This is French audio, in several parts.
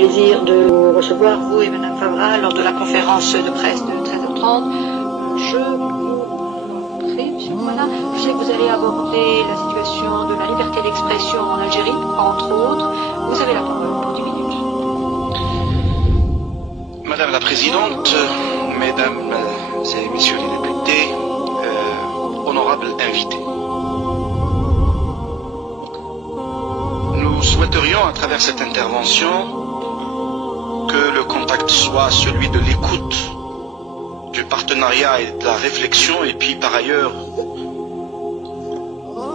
plaisir de vous recevoir, vous et Madame Favra, lors de la conférence de presse de 13h30. Je vous prie, Monsieur Moulin, je sais que vous allez aborder la situation de la liberté d'expression en Algérie, entre autres. Vous avez la parole pour 10 minutes. Madame la Présidente, Mesdames et Messieurs les députés, honorables invités. Nous souhaiterions, à travers cette intervention, que le contact soit celui de l'écoute, du partenariat et de la réflexion, et puis par ailleurs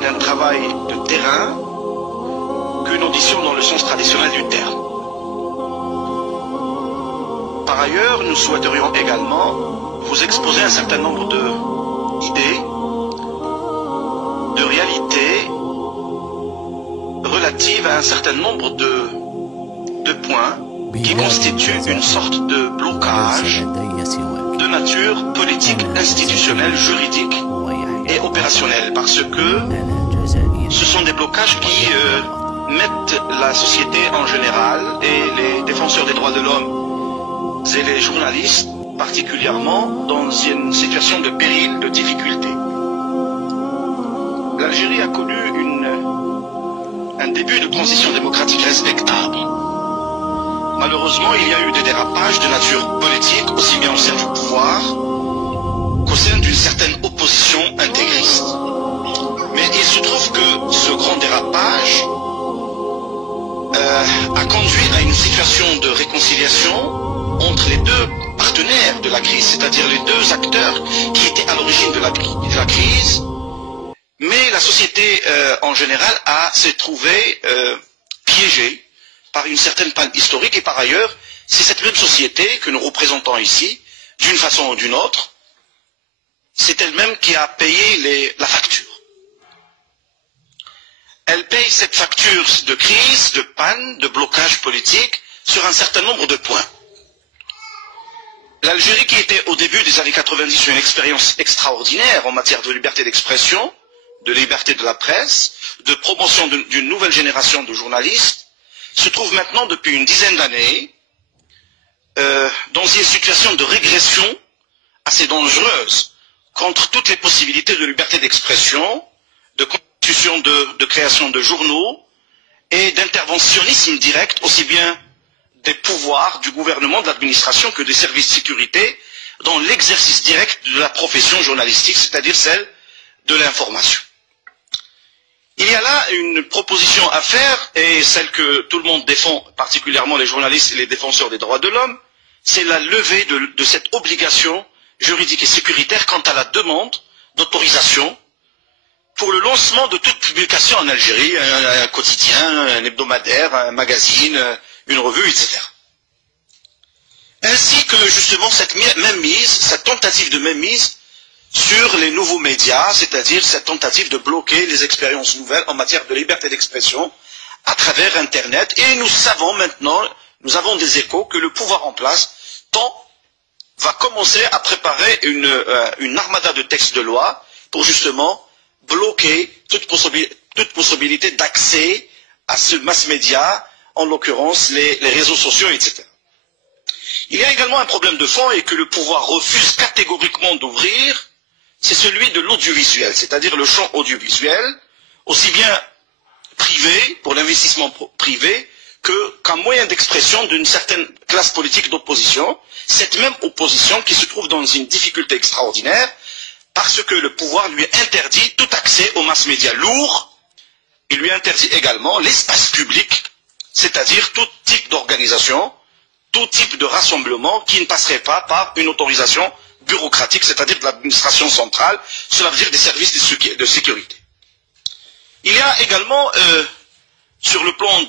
d'un travail de terrain, qu'une audition dans le sens traditionnel du terme. Par ailleurs, nous souhaiterions également vous exposer un certain nombre d'idées, de réalités relatives à un certain nombre de points qui constituent une sorte de blocage de nature politique, institutionnelle, juridique et opérationnelle, parce que ce sont des blocages qui mettent la société en général et les défenseurs des droits de l'homme et les journalistes particulièrement dans une situation de péril, de difficulté. L'Algérie a connu un début de transition démocratique respectable. Malheureusement, il y a eu des dérapages de nature politique, aussi bien au sein du pouvoir qu'au sein d'une certaine opposition intégriste. Mais il se trouve que ce grand dérapage a conduit à une situation de réconciliation entre les deux partenaires de la crise, c'est-à-dire les deux acteurs qui étaient à l'origine de la crise. Mais la société en général s'est trouvée piégée par une certaine panne historique, et par ailleurs, c'est cette même société que nous représentons ici, d'une façon ou d'une autre, c'est elle-même qui a payé la facture. Elle paye cette facture de crise, de panne, de blocage politique sur un certain nombre de points. L'Algérie, qui était au début des années 90 une expérience extraordinaire en matière de liberté d'expression, de liberté de la presse, de promotion d'une nouvelle génération de journalistes, se trouve maintenant depuis une dizaine d'années dans une situation de régression assez dangereuse contre toutes les possibilités de liberté d'expression, de constitution de création de journaux et d'interventionnisme direct, aussi bien des pouvoirs du gouvernement, de l'administration, que des services de sécurité dans l'exercice direct de la profession journalistique, c'est-à-dire celle de l'information. Il y a là une proposition à faire, et celle que tout le monde défend, particulièrement les journalistes et les défenseurs des droits de l'homme, c'est la levée de cette obligation juridique et sécuritaire quant à la demande d'autorisation pour le lancement de toute publication en Algérie, un quotidien, un hebdomadaire, un magazine, une revue, etc. Ainsi que justement cette tentative de mainmise sur les nouveaux médias, c'est-à-dire cette tentative de bloquer les expériences nouvelles en matière de liberté d'expression à travers Internet. Et nous savons maintenant, nous avons des échos, que le pouvoir en place va commencer à préparer une armada de textes de loi pour justement bloquer toute possibilité d'accès à ce mass média, en l'occurrence les réseaux sociaux, etc. Il y a également un problème de fond, et que le pouvoir refuse catégoriquement d'ouvrir, c'est celui de l'audiovisuel, c'est-à-dire le champ audiovisuel, aussi bien privé, pour l'investissement privé, qu'un moyen d'expression d'une certaine classe politique d'opposition, cette même opposition qui se trouve dans une difficulté extraordinaire, parce que le pouvoir lui interdit tout accès aux mass médias lourds, il lui interdit également l'espace public, c'est-à-dire tout type d'organisation, tout type de rassemblement qui ne passerait pas par une autorisation bureaucratique, c'est-à-dire de l'administration centrale, cela veut dire des services de sécurité. Il y a également, sur le plan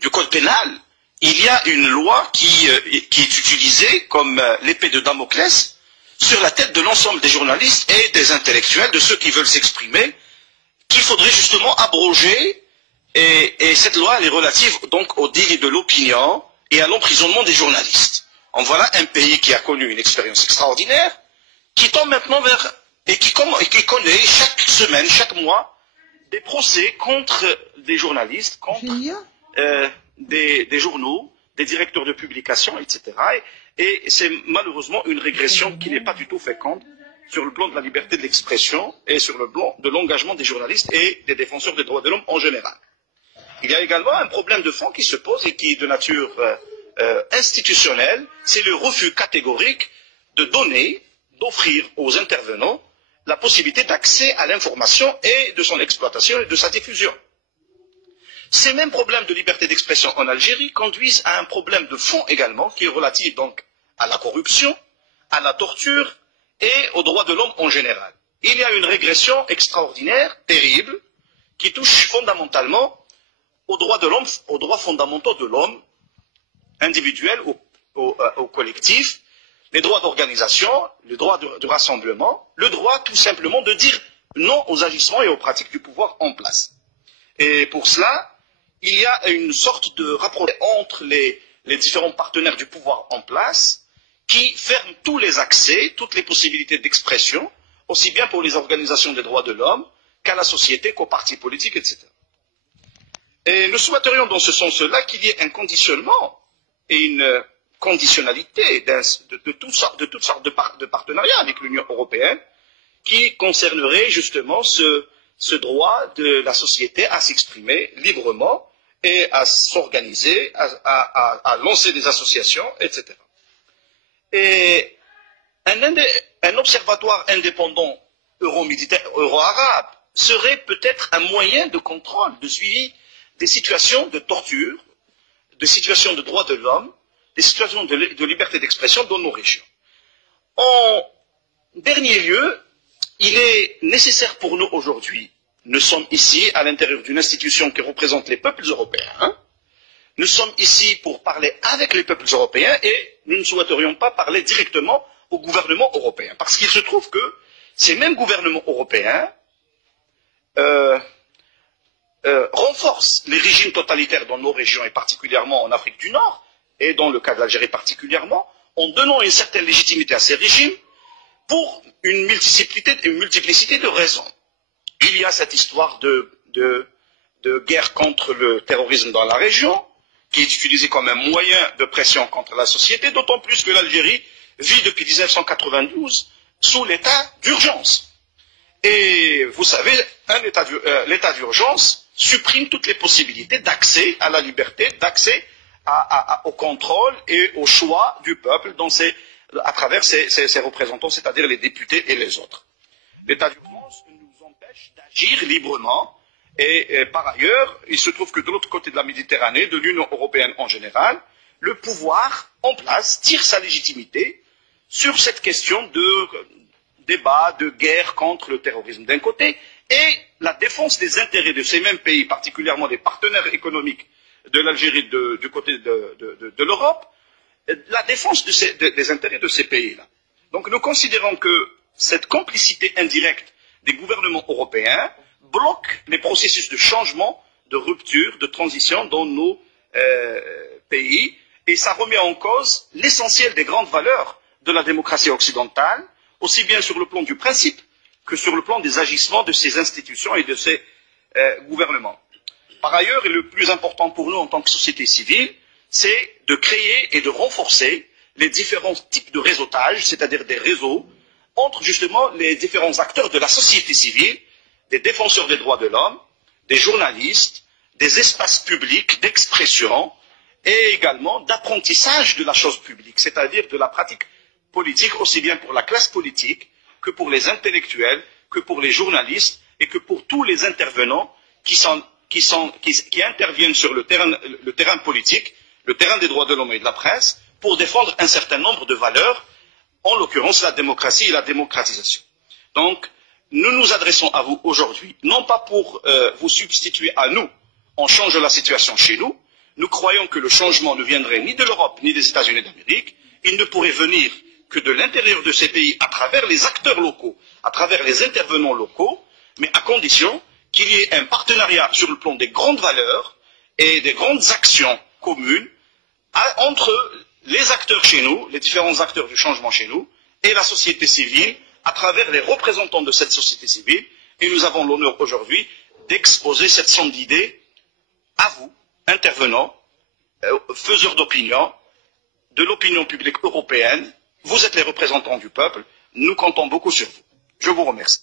du code pénal, il y a une loi qui est utilisée comme l'épée de Damoclès sur la tête de l'ensemble des journalistes et des intellectuels, de ceux qui veulent s'exprimer, qu'il faudrait justement abroger, et cette loi elle est relative donc au délit de l'opinion et à l'emprisonnement des journalistes. En voilà un pays qui a connu une expérience extraordinaire, qui tend maintenant vers, et qui connaît chaque semaine, chaque mois, des procès contre des journalistes, contre des journaux, des directeurs de publication, etc. Et c'est malheureusement une régression qui n'est pas du tout féconde sur le plan de la liberté de l'expression et sur le plan de l'engagement des journalistes et des défenseurs des droits de l'homme en général. Il y a également un problème de fond qui se pose et qui est de nature institutionnelle, c'est le refus catégorique de donner, d'offrir aux intervenants la possibilité d'accès à l'information et de son exploitation et de sa diffusion. Ces mêmes problèmes de liberté d'expression en Algérie conduisent à un problème de fond également, qui est relatif donc à la corruption, à la torture et aux droits de l'homme en général. Il y a une régression extraordinaire, terrible, qui touche fondamentalement aux droits de l'homme, aux droits fondamentaux de l'homme, individuel ou au collectif, les droits d'organisation, le droit de rassemblement, le droit tout simplement de dire non aux agissements et aux pratiques du pouvoir en place. Et pour cela, il y a une sorte de rapprochement entre les différents partenaires du pouvoir en place qui ferment tous les accès, toutes les possibilités d'expression, aussi bien pour les organisations des droits de l'homme qu'à la société, qu'aux partis politiques, etc. Et nous souhaiterions dans ce sens-là qu'il y ait un conditionnement et une conditionnalité de toutes sortes de partenariats avec l'Union européenne qui concernerait justement ce droit de la société à s'exprimer librement et à s'organiser, à lancer des associations, etc. Et un observatoire indépendant euro-militaire, euro-arabe serait peut-être un moyen de contrôle, de suivi des situations de torture, des situations de droits de l'homme, des situations de liberté d'expression dans nos régions. En dernier lieu, il est nécessaire pour nous aujourd'hui, nous sommes ici à l'intérieur d'une institution qui représente les peuples européens, nous sommes ici pour parler avec les peuples européens et nous ne souhaiterions pas parler directement au gouvernement européen. Parce qu'il se trouve que ces mêmes gouvernements européens renforcent les régimes totalitaires dans nos régions et particulièrement en Afrique du Nord et dans le cas de l'Algérie particulièrement, en donnant une certaine légitimité à ces régimes pour une multiplicité de raisons. Il y a cette histoire de guerre contre le terrorisme dans la région, qui est utilisée comme un moyen de pression contre la société, d'autant plus que l'Algérie vit depuis 1992 sous l'état d'urgence. Et vous savez, l'état d'urgence supprime toutes les possibilités d'accès à la liberté, d'accès au contrôle et au choix du peuple à travers ses représentants, c'est-à-dire les députés et les autres. L'état d'urgence nous empêche d'agir librement et par ailleurs, il se trouve que de l'autre côté de la Méditerranée, de l'Union européenne en général, le pouvoir en place tire sa légitimité sur cette question de débat, de guerre contre le terrorisme d'un côté et la défense des intérêts de ces mêmes pays, particulièrement des partenaires économiques de l'Algérie du côté de l'Europe, la défense des intérêts de ces pays-là. Donc nous considérons que cette complicité indirecte des gouvernements européens bloque les processus de changement, de rupture, de transition dans nos pays et ça remet en cause l'essentiel des grandes valeurs de la démocratie occidentale, aussi bien sur le plan du principe que sur le plan des agissements de ces institutions et de ces gouvernements. Par ailleurs, et le plus important pour nous en tant que société civile, c'est de créer et de renforcer les différents types de réseautage, c'est-à-dire des réseaux, entre justement les différents acteurs de la société civile, des défenseurs des droits de l'homme, des journalistes, des espaces publics d'expression et également d'apprentissage de la chose publique, c'est-à-dire de la pratique politique, aussi bien pour la classe politique que pour les intellectuels, que pour les journalistes et que pour tous les intervenants qui interviennent sur le terrain politique, le terrain des droits de l'homme et de la presse, pour défendre un certain nombre de valeurs, en l'occurrence la démocratie et la démocratisation. Donc, nous nous adressons à vous aujourd'hui, non pas pour vous substituer à nous, on change la situation chez nous, nous croyons que le changement ne viendrait ni de l'Europe ni des États-Unis d'Amérique, il ne pourrait venir que de l'intérieur de ces pays, à travers les acteurs locaux, à travers les intervenants locaux, mais à condition qu'il y ait un partenariat sur le plan des grandes valeurs et des grandes actions communes entre les acteurs chez nous, les différents acteurs du changement chez nous, et la société civile, à travers les représentants de cette société civile. Et nous avons l'honneur aujourd'hui d'exposer cette somme d'idées à vous, intervenants, faiseurs d'opinion, de l'opinion publique européenne. Vous êtes les représentants du peuple. Nous comptons beaucoup sur vous. Je vous remercie.